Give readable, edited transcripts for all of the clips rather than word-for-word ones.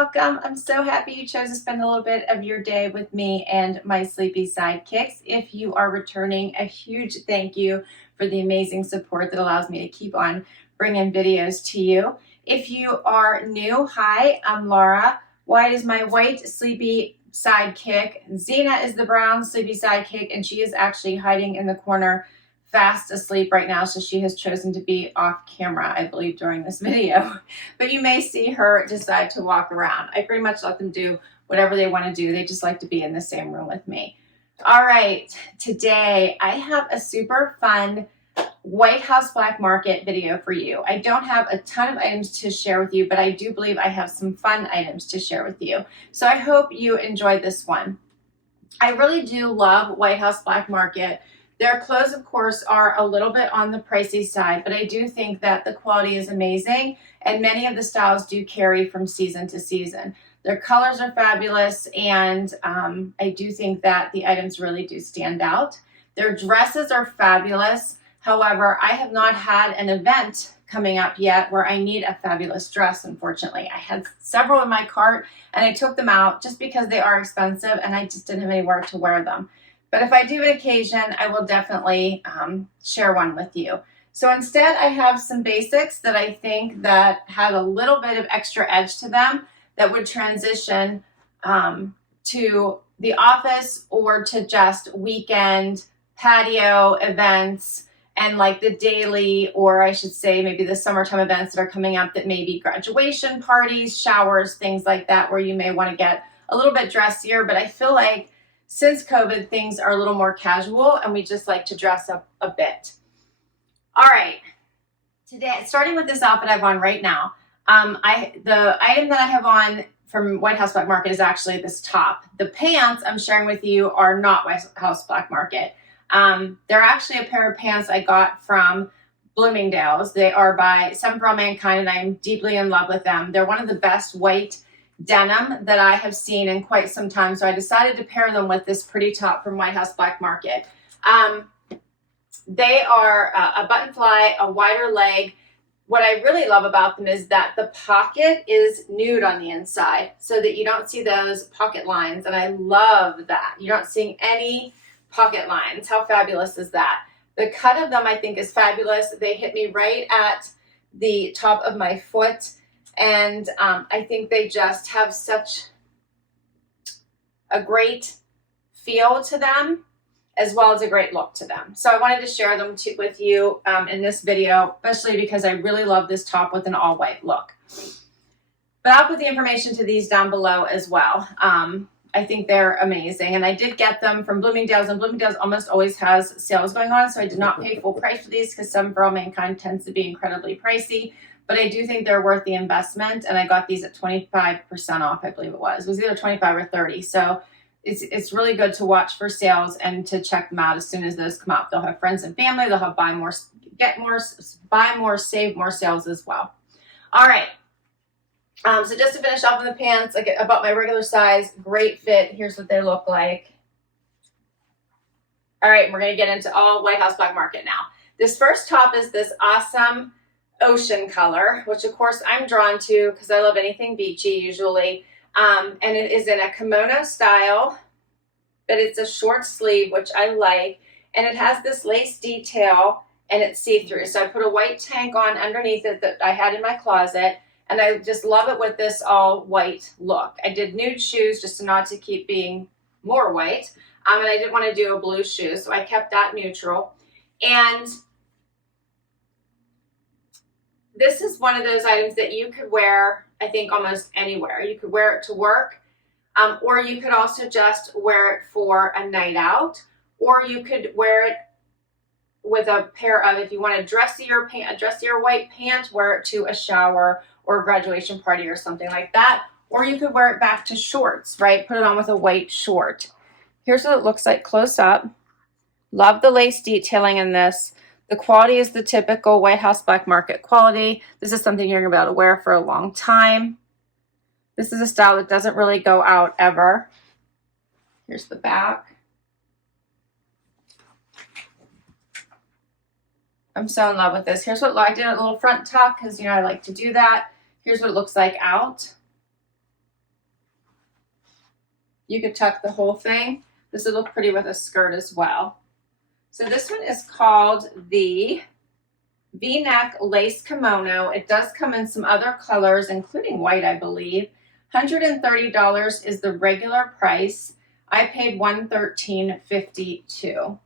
welcome. I'm so happy you chose to spend a little bit of your day with me and my sleepy sidekicks. If you are returning, a huge thank you for the amazing support that allows me to keep on bringing videos to you. If you are new, hi, I'm Laura. White is my white sleepy sidekick. Zena is the brown sleepy sidekick, and she is actually hiding in the corner fast asleep right now, so she has chosen to be off camera, I believe, during this video. But you may see her decide to walk around. I pretty much let them do whatever they want to do. They just like to be in the same room with me. All right, today I have a super fun White House Black Market video for you. I don't have a ton of items to share with you, but I do believe I have some fun items to share with you. So I hope you enjoyed this one. I really do love White House Black Market. Their clothes, of course, are a little bit on the pricey side, but I do think that the quality is amazing, and many of the styles do carry from season to season. Their colors are fabulous, and I do think that the items really do stand out. Their dresses are fabulous. However, I have not had an event coming up yet where I need a fabulous dress, unfortunately. I had several in my cart, and I took them out just because they are expensive, and I just didn't have anywhere to wear them. But if I do an occasion, I will definitely share one with you. So instead, I have some basics that I think that have a little bit of extra edge to them that would transition to the office or to just weekend patio events and like the daily, or I should say maybe the summertime events that are coming up that may be graduation parties, showers, things like that, where you may want to get a little bit dressier. But I feel like since COVID, things are a little more casual and we just like to dress up a bit. All right, today, starting with this outfit I have on right now, the item that I have on from White House Black Market is actually this top. The pants I'm sharing with you are not White House Black Market. They're actually a pair of pants I got from Bloomingdale's. They are by Seven for All Mankind, and I'm deeply in love with them. They're one of the best white denim that I have seen in quite some time, so I decided to pair them with this pretty top from White House Black Market. They are a button fly, a wider leg. What I really love about them is that the pocket is nude on the inside so that you don't see those pocket lines, and I love that. You're not seeing any pocket lines. How fabulous is that? The cut of them I think is fabulous. They hit me right at the top of my foot. And I think they just have such a great feel to them, as well as a great look to them. So I wanted to share them with you in this video, especially because I really love this top with an all-white look. But I'll put the information to these down below as well. I think they're amazing. And I did get them from Bloomingdale's, and Bloomingdale's almost always has sales going on, so I did not pay full price for these because Seven for All Mankind tends to be incredibly pricey. But I do think they're worth the investment, and I got these at 25% off, I believe it was. It was either 25 or 30. So it's really good to watch for sales and to check them out as soon as those come up. They'll have friends and family. They'll have buy more, save more sales as well. All right. So just to finish off with the pants, I bought my regular size, great fit. Here's what they look like. All right, we're going to get into all White House Black Market now. This first top is this awesome ocean color, which of course I'm drawn to because I love anything beachy usually. And it is in a kimono style, but it's a short sleeve, which I like. And it has this lace detail and it's see-through. So I put a white tank on underneath it that I had in my closet. And I just love it with this all white look. I did nude shoes just not to keep being more white. And I didn't want to do a blue shoe, so I kept that neutral. And this is one of those items that you could wear, I think, almost anywhere. You could wear it to work, or you could also just wear it for a night out, or you could wear it with a pair of, if you want a dressier white pant, wear it to a shower or a graduation party or something like that. Or you could wear it back to shorts, right? Put it on with a white short. Here's what it looks like close up. Love the lace detailing in this. The quality is the typical White House Black Market quality. This is something you're going to be able to wear for a long time. This is a style that doesn't really go out ever. Here's the back. I'm so in love with this. Here's what I did a little front tuck because, you know, I like to do that. Here's what it looks like out. You could tuck the whole thing. This would look pretty with a skirt as well. So this one is called the V-neck lace kimono. It does come in some other colors, including white, I believe. $130 is the regular price. I paid $113.52.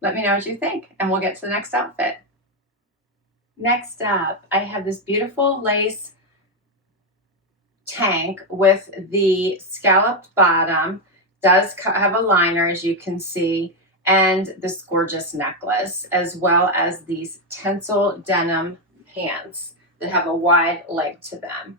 Let me know what you think, and we'll get to the next outfit. Next up, I have this beautiful lace tank with the scalloped bottom. Does have a liner, as you can see, and this gorgeous necklace, as well as these tencel denim pants that have a wide leg to them.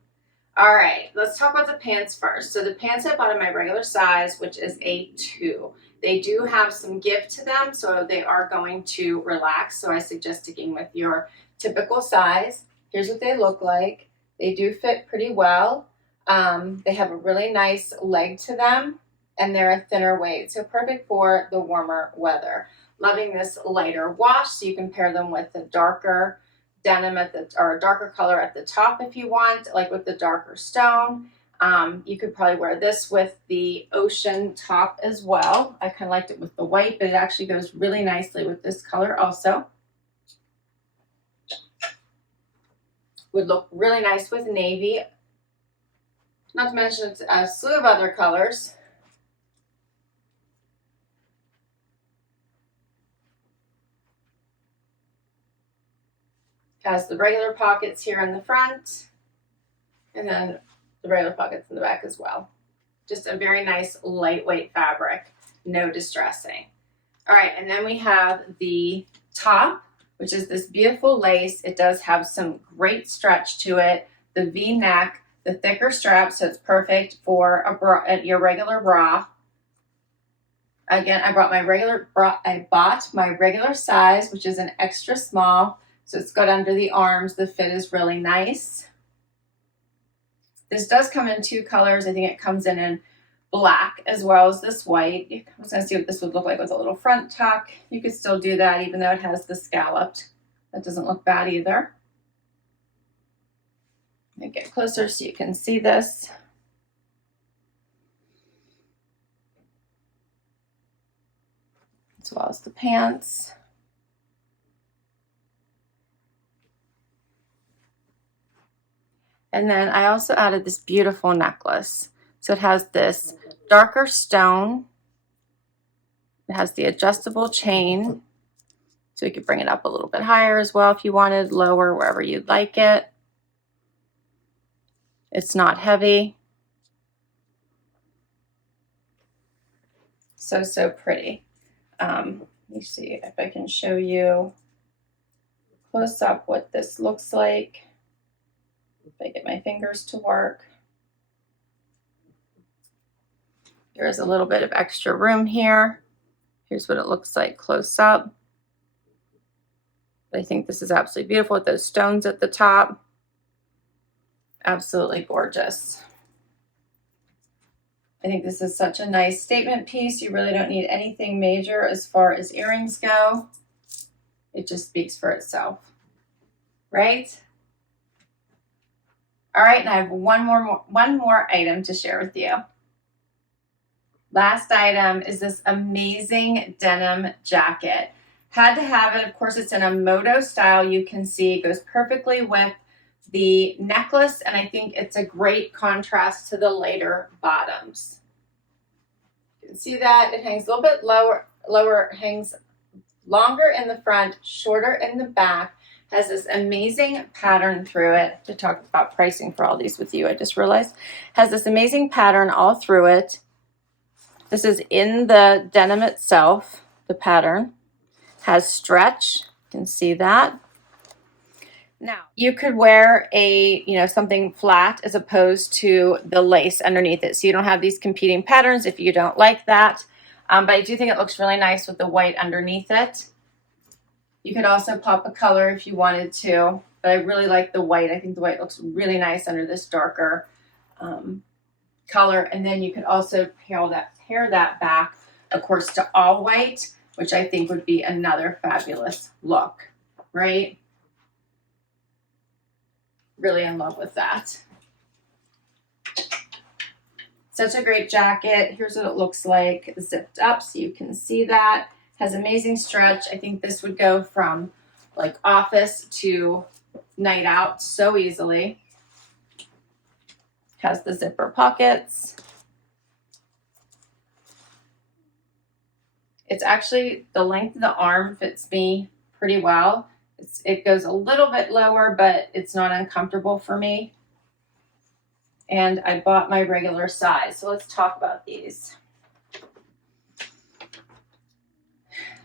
All right, let's talk about the pants first. So the pants I bought in my regular size, which is a 2. They do have some give to them, so they are going to relax. So I suggest sticking with your typical size. Here's what they look like. They do fit pretty well. They have a really nice leg to them, and they're a thinner weight, so perfect for the warmer weather. Loving this lighter wash, so you can pair them with the darker denim or a darker color at the top if you want, like with the darker stone. You could probably wear this with the ocean top as well. I kind of liked it with the white, but it actually goes really nicely with this color also. Would look really nice with navy. Not to mention it's a slew of other colors. Has the regular pockets here in the front, and then the regular pockets in the back as well. Just a very nice lightweight fabric, no distressing. All right, and then we have the top, which is this beautiful lace. It does have some great stretch to it. The V-neck, the thicker strap, so it's perfect for a bra, your regular bra. Again, I bought my regular size, which is an extra small. So it's got under the arms. The fit is really nice. This does come in 2 colors. I think it comes in black as well as this white. I was going to see what this would look like with a little front tuck. You could still do that even though it has the scalloped. That doesn't look bad either. Let me get closer so you can see this. As well as the pants. And then I also added this beautiful necklace. So it has this darker stone. It has the adjustable chain. So you could bring it up a little bit higher as well if you wanted, lower, wherever you'd like it. It's not heavy. So pretty. Let me see if I can show you close up what this looks like. If I get my fingers to work. There's a little bit of extra room here. Here's what it looks like close up. I think this is absolutely beautiful with those stones at the top. Absolutely gorgeous. I think this is such a nice statement piece. You really don't need anything major as far as earrings go. It just speaks for itself, right? All right, and I have one more item to share with you. Last item is this amazing denim jacket. Had to have it. Of course, it's in a Moto style. You can see it goes perfectly with the necklace, and I think it's a great contrast to the lighter bottoms. You can see that it hangs a little bit lower, hangs longer in the front, shorter in the back. Has this amazing pattern through it. To talk about pricing for all these with you, I just realized. Has this amazing pattern all through it. This is in the denim itself, the pattern. Has stretch, you can see that. Now, you could wear something flat as opposed to the lace underneath it. So you don't have these competing patterns if you don't like that. But I do think it looks really nice with the white underneath it. You could also pop a color if you wanted to, but I really like the white. I think the white looks really nice under this darker color. And then you could also pair that back, of course, to all white, which I think would be another fabulous look, right? Really in love with that. Such a great jacket. Here's what it looks like zipped up so you can see that. Has amazing stretch. I think this would go from like office to night out so easily. Has the zipper pockets. It's actually, the length of the arm fits me pretty well. It goes a little bit lower, but it's not uncomfortable for me. And I bought my regular size. So let's talk about these.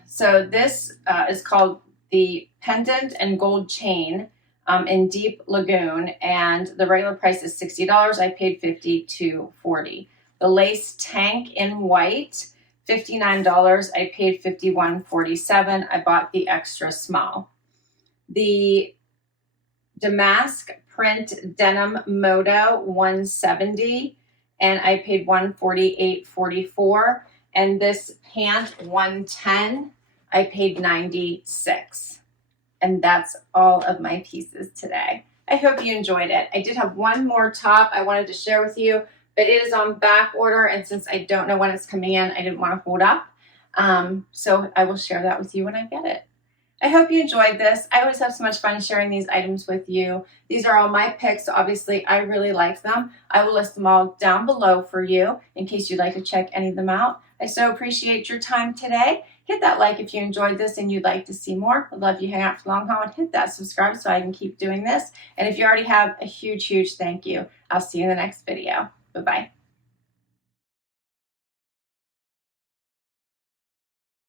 So this is called the Pendant and Gold Chain in Deep Lagoon, and the regular price is $60. I paid $50 to $40. The Lace Tank in white, $59. I paid $51.47. I bought the extra small. The Damask Print Denim Moto, $170, and I paid $148.44. And this pant, $110, I paid $96. And that's all of my pieces today. I hope you enjoyed it. I did have one more top I wanted to share with you, but it is on back order, and since I don't know when it's coming in, I didn't want to hold up. So I will share that with you when I get it. I hope you enjoyed this. I always have so much fun sharing these items with you. These are all my picks, so obviously I really like them. I will list them all down below for you in case you'd like to check any of them out. I so appreciate your time today. Hit that like if you enjoyed this and you'd like to see more. I'd love you to hang out for long haul and hit that subscribe so I can keep doing this. And if you already have, a huge, huge thank you. I'll see you in the next video. Bye-bye.